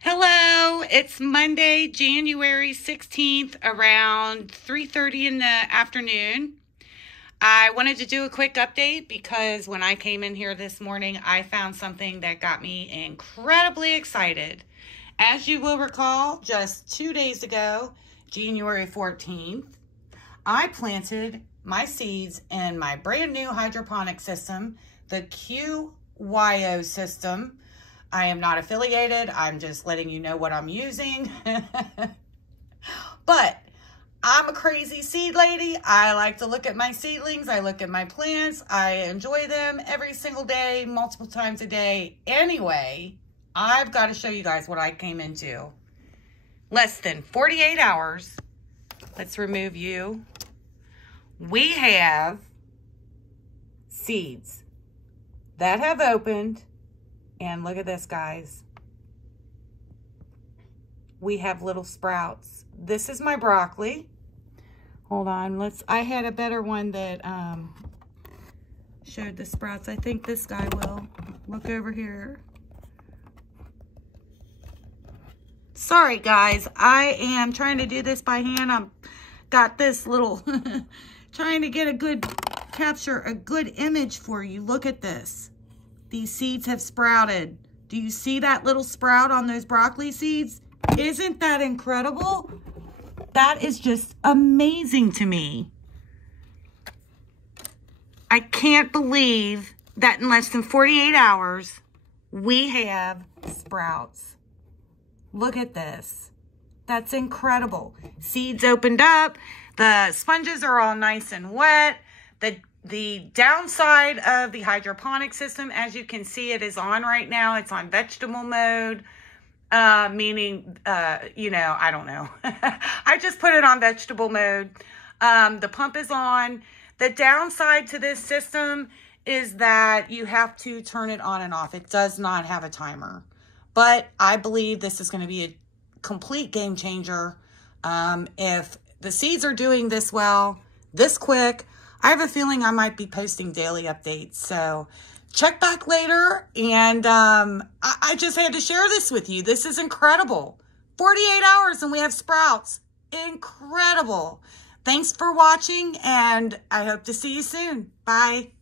Hello, it's Monday, January 16th around 3:30 in the afternoon. I wanted to do a quick update because when I came in here this morning, I found something that got me incredibly excited. As you will recall, just 2 days ago, January 14th, I planted my seeds in my brand new hydroponic system, the QYO system. I am not affiliated. I'm just letting you know what I'm using. But I'm a crazy seed lady. I like to look at my seedlings. I look at my plants. I enjoy them every single day, multiple times a day. Anyway, I've got to show you guys what I came into. Less than 48 hours. Let's remove you. We have seeds that have opened. And look at this, guys. We have little sprouts. This is my broccoli. Hold on, I had a better one that showed the sprouts. I think this guy will. Look over here. Sorry, guys. I am trying to do this by hand. I've got this little, trying to get capture a good image for you. Look at this. These seeds have sprouted. Do you see that little sprout on those broccoli seeds? Isn't that incredible? That is just amazing to me. I can't believe that in less than 48 hours, we have sprouts. Look at this. That's incredible. Seeds opened up. The sponges are all nice and wet. The downside of the hydroponic system, as you can see, it is on right now. It's on vegetable mode, meaning, I don't know. I just put it on vegetable mode. The pump is on. The downside to this system is that you have to turn it on and off. It does not have a timer. But I believe this is going to be a complete game changer. If the seeds are doing this well, this quick, I have a feeling I might be posting daily updates. So check back later. And I just had to share this with you. This is incredible. 48 hours and we have sprouts. Incredible. Thanks for watching, and I hope to see you soon. Bye.